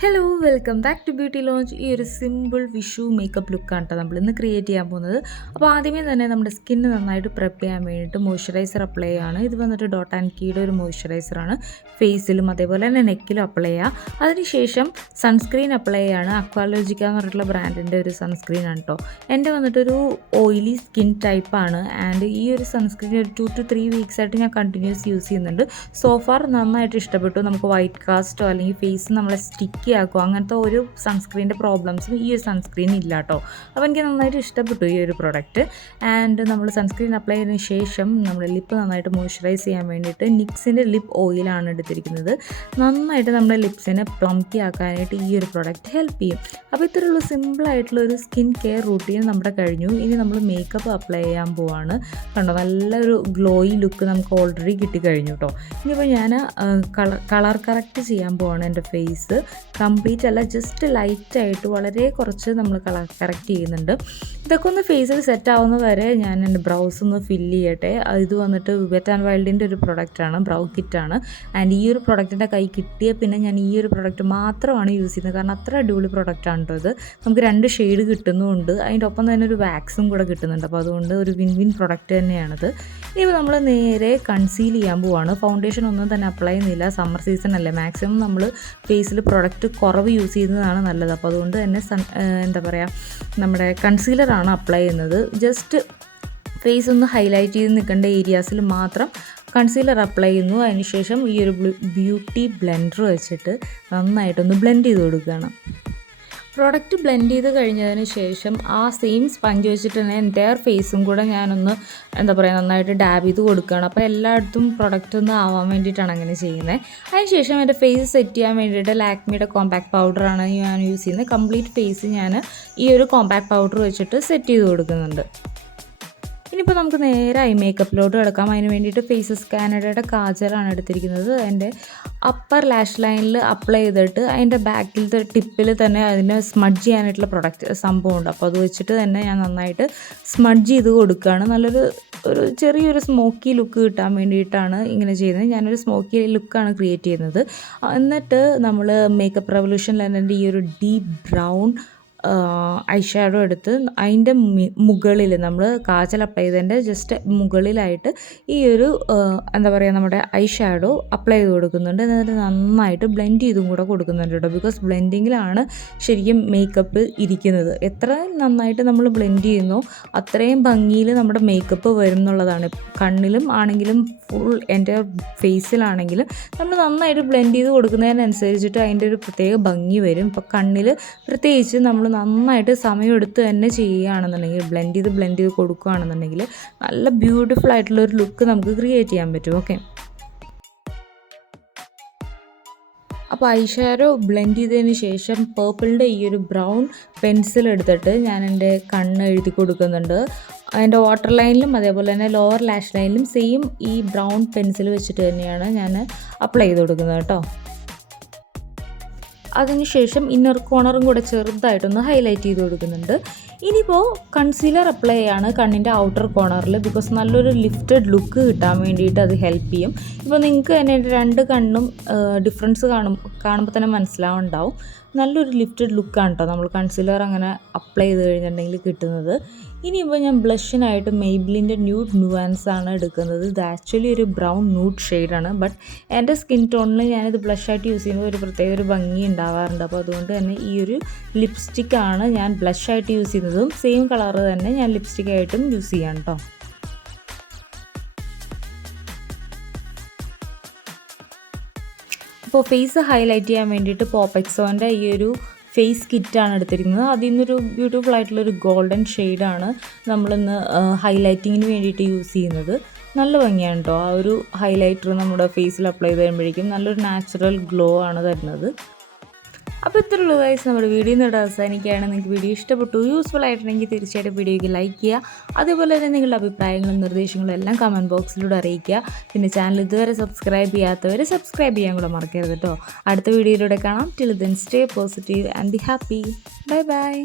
Hello welcome back to Beautylounge. ഈ ഒരു simple Vishu makeup ലുക്കാണ് കേട്ടോ നമ്മളിന്ന് ക്രിയേറ്റ് ചെയ്യാൻ പോകുന്നത്. അപ്പോൾ ആദ്യമേ തന്നെ നമ്മുടെ സ്കിന്ന് നന്നായിട്ട് പ്രെപ്പ് ചെയ്യാൻ വേണ്ടിയിട്ട് മോയ്സ്ചറൈസർ അപ്ലൈ ചെയ്യാണ്. ഇത് വന്നിട്ട് ഡോട്ട് ആൻഡ് കീയുടെ ഒരു മോയ്സ്ചറൈസറാണ്. ഫേസിലും അതേപോലെ തന്നെ നെക്കിലും അപ്ലൈ ചെയ്യുക. അതിനുശേഷം സൺസ്ക്രീൻ അപ്ലൈ ചെയ്യാണ്. അക്വാലോജിക്ക എന്ന് പറഞ്ഞിട്ടുള്ള ബ്രാൻഡിൻ്റെ ഒരു സൺസ്ക്രീൻ ആണ് കേട്ടോ. എൻ്റെ വന്നിട്ടൊരു ഓയിലി സ്കിൻ ടൈപ്പാണ്. ആൻഡ് ഈ ഒരു സൺസ്ക്രീൻ ഒരു 2 to 3 വീക്സ് ആയിട്ട് ഞാൻ കണ്ടിന്യൂസ് യൂസ് ചെയ്യുന്നുണ്ട്. സോഫാർ നന്നായിട്ട് ഇഷ്ടപ്പെട്ടു. നമുക്ക് വൈറ്റ് കാസ്റ്റോ അല്ലെങ്കിൽ ഫേസ് നമ്മളെ സ്റ്റിക്ക് ആക്കും അങ്ങനത്തെ ഒരു സൺസ്ക്രീനിൻ്റെ പ്രോബ്ലംസും ഈ ഒരു സൺസ്ക്രീൻ ഇല്ല കേട്ടോ. അപ്പോൾ എനിക്ക് നന്നായിട്ട് ഇഷ്ടപ്പെട്ടു ഈ ഒരു പ്രൊഡക്റ്റ്. ആൻഡ് നമ്മൾ സൺസ്ക്രീൻ അപ്ലൈ ചെയ്തതിന് ശേഷം നമ്മുടെ ലിപ്പ് നന്നായിട്ട് മോയ്സ്ചറൈസ് ചെയ്യാൻ വേണ്ടിയിട്ട് നിക്സിൻ്റെ ലിപ്പ് ഓയിലാണ് എടുത്തിരിക്കുന്നത്. നന്നായിട്ട് നമ്മുടെ ലിപ്സിനെ പ്ലംപി ആക്കാനായിട്ട് ഈ ഒരു പ്രൊഡക്റ്റ് ഹെൽപ്പ് ചെയ്യും. അപ്പോൾ ഇത്രയുള്ള സിമ്പിളായിട്ടുള്ളൊരു സ്കിൻ കെയർ റൂട്ടീൻ നമ്മുടെ കഴിഞ്ഞു. ഇനി നമ്മൾ മേക്കപ്പ് അപ്ലൈ ചെയ്യാൻ പോവാണ്. കണ്ടോ, നല്ലൊരു ഗ്ലോയി ലുക്ക് നമുക്ക് ഓൾറെഡി കിട്ടിക്കഴിഞ്ഞു കേട്ടോ. ഇനിയിപ്പോൾ ഞാൻ കളർ കറക്റ്റ് ചെയ്യാൻ പോവാണ്. എൻ്റെ ഫേസ് കംപ്ലീറ്റ് അല്ല, ജസ്റ്റ് ലൈറ്റായിട്ട് വളരെ കുറച്ച് നമ്മൾ കളർ കറക്റ്റ് ചെയ്യുന്നുണ്ട്. ഇതൊക്കെ ഒന്ന് ഫേസിൽ സെറ്റ് ആവുന്ന വരെ ഞാൻ എൻ്റെ ബ്രൗസ് ഒന്ന് ഫില്ല് ചെയ്യട്ടെ. ഇത് വന്നിട്ട് വെറ്റ് ആൻഡ് വൈൽഡിൻ്റെ ഒരു പ്രൊഡക്റ്റാണ്, ബ്രൗ കിറ്റാണ്. ആൻഡ് ഈ ഒരു പ്രൊഡക്റ്റിൻ്റെ കൈ കിട്ടിയ പിന്നെ ഞാൻ ഈ ഒരു പ്രൊഡക്റ്റ് മാത്രമാണ് യൂസ് ചെയ്യുന്നത്. കാരണം അത്ര അടിപൊളി പ്രൊഡക്റ്റാണ് കേട്ടോ ഇത്. നമുക്ക് 2 ഷെയ്ഡ് കിട്ടുന്നുമുണ്ട്, അതിൻ്റെ ഒപ്പം തന്നെ ഒരു വാക്സും കൂടെ കിട്ടുന്നുണ്ട്. അപ്പോൾ അതുകൊണ്ട് ഒരു വിൻ വിൻ പ്രൊഡക്റ്റ് തന്നെയാണിത്. ഇനി നമ്മൾ നേരെ കൺസീൽ ചെയ്യാൻ പോവാണ്. ഫൗണ്ടേഷൻ ഒന്നും തന്നെ അപ്ലൈ ചെയ്യുന്നില്ല, സമ്മർ സീസൺ അല്ലേ. മാക്സിമം നമ്മൾ ഫേസിൽ പ്രൊഡക്റ്റ് കുറവ് യൂസ് ചെയ്യുന്നതാണ് നല്ലത്. അപ്പോൾ അതുകൊണ്ട് തന്നെ എന്താ പറയുക, നമ്മുടെ കൺസീലറാണ് അപ്ലൈ ചെയ്യുന്നത്. ജസ്റ്റ് ഫേസ് ഒന്ന് ഹൈലൈറ്റ് ചെയ്ത് നിൽക്കേണ്ട ഏരിയാസിൽ മാത്രം കൺസീലർ അപ്ലൈ ചെയ്യുന്നു. അതിനുശേഷം ഈ ഒരു ബ്യൂട്ടി ബ്ലെൻഡർ വെച്ചിട്ട് നന്നായിട്ടൊന്ന് ബ്ലെൻഡ് ചെയ്ത് കൊടുക്കുകയാണ്. പ്രോഡക്റ്റ് ബ്ലെൻഡ് ചെയ്ത് കഴിഞ്ഞതിന് ശേഷം ആ സെയിം സ്പഞ്ച് വെച്ചിട്ട് തന്നെ എൻ്റയർ ഫേസും കൂടെ ഞാനൊന്ന് എന്താ പറയുക നന്നായിട്ട് ഡാബ് ചെയ്ത് കൊടുക്കുകയാണ്. അപ്പോൾ എല്ലായിടത്തും പ്രൊഡക്റ്റ് ഒന്ന് ആവാൻ വേണ്ടിയിട്ടാണ് അങ്ങനെ ചെയ്യുന്നത്. അതിനുശേഷം എൻ്റെ ഫേസ് സെറ്റ് ചെയ്യാൻ വേണ്ടിയിട്ട് ലാക്മിയുടെ കോമ്പാക്ട് പൗഡറാണ് ഞാൻ യൂസ് ചെയ്യുന്നത്. കംപ്ലീറ്റ് ഫേസ് ഞാൻ ഈ ഒരു കോമ്പാക്ട് പൗഡർ വെച്ചിട്ട് സെറ്റ് ചെയ്ത് കൊടുക്കുന്നുണ്ട്. ഇനിയിപ്പോൾ നമുക്ക് നേരെ ഐ മേക്കപ്പിലോട്ട് കിടക്കാം. അതിന് വേണ്ടിയിട്ട് ഫേസസ് കാനഡയുടെ കാജലാണ് എടുത്തിരിക്കുന്നത്. എൻ്റെ അപ്പർ ലാഷ് ലൈനിൽ അപ്ലൈ ചെയ്തിട്ട് അതിൻ്റെ ബാക്കിലത്തെ ടിപ്പിൽ തന്നെ അതിനെ സ്മഡ്ജ് ചെയ്യാനായിട്ടുള്ള സംഭവമുണ്ട്. അപ്പോൾ അത് വെച്ചിട്ട് തന്നെ ഞാൻ നന്നായിട്ട് സ്മഡ്ജ് ചെയ്ത് കൊടുക്കുകയാണ്. ഒരു ചെറിയൊരു സ്മോക്കി ലുക്ക് കിട്ടാൻ വേണ്ടിയിട്ടാണ് ഇങ്ങനെ ചെയ്യുന്നത്. ഞാനൊരു സ്മോക്കി ലുക്കാണ് ക്രിയേറ്റ് ചെയ്യുന്നത്. എന്നിട്ട് നമ്മൾ മേക്കപ്പ് റെവല്യൂഷനിൽ തന്നെ ഈ ഒരു ഡീപ്പ് ബ്രൗൺ ഐഷാഡോ എടുത്ത് അതിൻ്റെ മുകളിൽ നമ്മൾ കാജൽ അപ്ലൈ ചെയ്തതിൻ്റെ ജസ്റ്റ് മുകളിലായിട്ട് ഈ ഒരു എന്താ പറയുക നമ്മുടെ ഐഷാഡോ അപ്ലൈ ചെയ്ത് കൊടുക്കുന്നുണ്ട്. എന്നിട്ട് നന്നായിട്ട് ബ്ലെൻഡ് ചെയ്തും കൂടെ കൊടുക്കുന്നുണ്ട് കേട്ടോ. ബിക്കോസ് ബ്ലെൻഡിങ്ങിലാണ് ശരിക്കും മേക്കപ്പ് ഇരിക്കുന്നത്. എത്ര നന്നായിട്ട് നമ്മൾ ബ്ലെൻഡ് ചെയ്യുന്നോ അത്രയും ഭംഗിയിൽ നമ്മുടെ മേക്കപ്പ് വരും എന്നുള്ളതാണ്. കണ്ണിലും ആണെങ്കിലും ഫുൾ എൻ്റെ ഫേസിലാണെങ്കിലും നമ്മൾ നന്നായിട്ട് ബ്ലെൻഡ് ചെയ്ത് കൊടുക്കുന്നതിനനുസരിച്ചിട്ട് അതിൻ്റെ ഒരു പ്രത്യേക ഭംഗി വരും. ഇപ്പോൾ കണ്ണിൽ പ്രത്യേകിച്ച് നമ്മൾ നന്നായിട്ട് സമയമെടുത്ത് തന്നെ ചെയ്യുകയാണെന്നുണ്ടെങ്കിൽ ബ്ലെൻഡ് ചെയ്ത് കൊടുക്കുകയാണെന്നുണ്ടെങ്കിൽ നല്ല ബ്യൂട്ടിഫുൾ ആയിട്ടുള്ളൊരു ലുക്ക് നമുക്ക് ക്രിയേറ്റ് ചെയ്യാൻ പറ്റും. ഓക്കെ, അപ്പോൾ ഐഷാഡോ ബ്ലെൻഡ് ചെയ്തതിന് ശേഷം പേർപ്പിളിൻ്റെ ഈ ഒരു ബ്രൗൺ പെൻസിൽ എടുത്തിട്ട് ഞാൻ എൻ്റെ കണ്ണ് എഴുതി കൊടുക്കുന്നുണ്ട്. അതിൻ്റെ വാട്ടർ ലൈനിലും അതേപോലെ തന്നെ ലോവർ ലാഷ് ലൈനിലും സെയിം ഈ ബ്രൗൺ പെൻസിൽ വെച്ചിട്ട് തന്നെയാണ് ഞാൻ അപ്ലൈ ചെയ്ത് കൊടുക്കുന്നത് കേട്ടോ. അതിനുശേഷം ഇന്നർ കോർണറും കൂടെ ചെറുതായിട്ടൊന്ന് ഹൈലൈറ്റ് ചെയ്ത് കൊടുക്കുന്നുണ്ട്. ഇനിയിപ്പോൾ കൺസീലർ അപ്ലൈ ചെയ്യാണ് കണ്ണിൻ്റെ ഔട്ടർ കോർണറിൽ. ബിക്കോസ് നല്ലൊരു ലിഫ്റ്റഡ് ലുക്ക് കിട്ടാൻ വേണ്ടിയിട്ട് അത് ഹെൽപ്പ് ചെയ്യും. ഇപ്പോൾ നിങ്ങൾക്ക് തന്നെ 2 കണ്ണും ഡിഫറൻസ് കാണുമ്പോൾ തന്നെ മനസ്സിലാവുന്നുണ്ടാവും. നല്ലൊരു ലിഫ്റ്റഡ് ലുക്കാണ് കേട്ടോ നമ്മൾ കൺസീലർ അങ്ങനെ അപ്ലൈ ചെയ്ത് കഴിഞ്ഞിട്ടുണ്ടെങ്കിൽ കിട്ടുന്നത്. ഇനിയിപ്പോൾ ഞാൻ ബ്ലഷിനായിട്ട് മെയ്ബിലിൻ്റെ ന്യൂഡ് നുവാൻസ് ആണ് എടുക്കുന്നത്. ഇത് ആക്ച്വലി ഒരു ബ്രൗൺ ന്യൂഡ് ഷെയ്ഡാണ്. ബട്ട് എൻ്റെ സ്കിൻ ടോണിൽ ഞാനിത് ബ്ലഷായിട്ട് യൂസ് ചെയ്യുമ്പോൾ ഒരു പ്രത്യേക ഒരു ഭംഗി ഉണ്ടാവാറുണ്ട്. അപ്പോൾ അതുകൊണ്ട് തന്നെ ഈ ഒരു ലിപ്സ്റ്റിക്കാണ് ഞാൻ ബ്ലഷായിട്ട് യൂസ് ചെയ്യുന്നതും സെയിം കളറ് തന്നെ ഞാൻ ലിപ്സ്റ്റിക്കായിട്ടും യൂസ് ചെയ്യാം കേട്ടോ. അപ്പോൾ ഫേസ് ഹൈലൈറ്റ് ചെയ്യാൻ വേണ്ടിയിട്ട് പോപ്പെക്സോൻ്റെ ഈ ഒരു ഫേസ് കിറ്റാണ് എടുത്തിരിക്കുന്നത്. അതിൽ നിന്നൊരു ബ്യൂട്ടിഫുൾ ആയിട്ടുള്ളൊരു ഗോൾഡൻ ഷെയ്ഡാണ് നമ്മളിന്ന് ഹൈലൈറ്റിങ്ങിന് വേണ്ടിയിട്ട് യൂസ് ചെയ്യുന്നത്. നല്ല ഭംഗിയാണ് കേട്ടോ. ആ ഒരു ഹൈലൈറ്റർ നമ്മുടെ ഫേസിൽ അപ്ലൈ ചെയ്ത് കഴിയുമ്പോഴേക്കും നല്ലൊരു നാച്ചുറൽ ഗ്ലോ ആണ് തരുന്നത്. അപ്പോൾ ഇത്രയുള്ള ഗൈസ് നമ്മുടെ വീഡിയോ ഇവിടെ അവസാനിക്കുകയാണ്. നിങ്ങൾക്ക് വീഡിയോ ഇഷ്ടപ്പെട്ടു, യൂസ്ഫുൾ ആയിട്ടുണ്ടെങ്കിൽ തീർച്ചയായിട്ടും വീഡിയോയ്ക്ക് ലൈക്ക് ചെയ്യുക. അതേപോലെ തന്നെ നിങ്ങളുടെ അഭിപ്രായങ്ങളും നിർദ്ദേശങ്ങളും എല്ലാം കമൻറ്റ് ബോക്സിലൂടെ അറിയിക്കുക. പിന്നെ ചാനൽ ഇതുവരെ സബ്സ്ക്രൈബ് ചെയ്യാത്തവർ സബ്സ്ക്രൈബ് ചെയ്യാൻ കൂടെ മറക്കരുത് കേട്ടോ. അടുത്ത വീഡിയോയിലൂടെ കാണാം. Till then stay positive and be happy. Bye bye.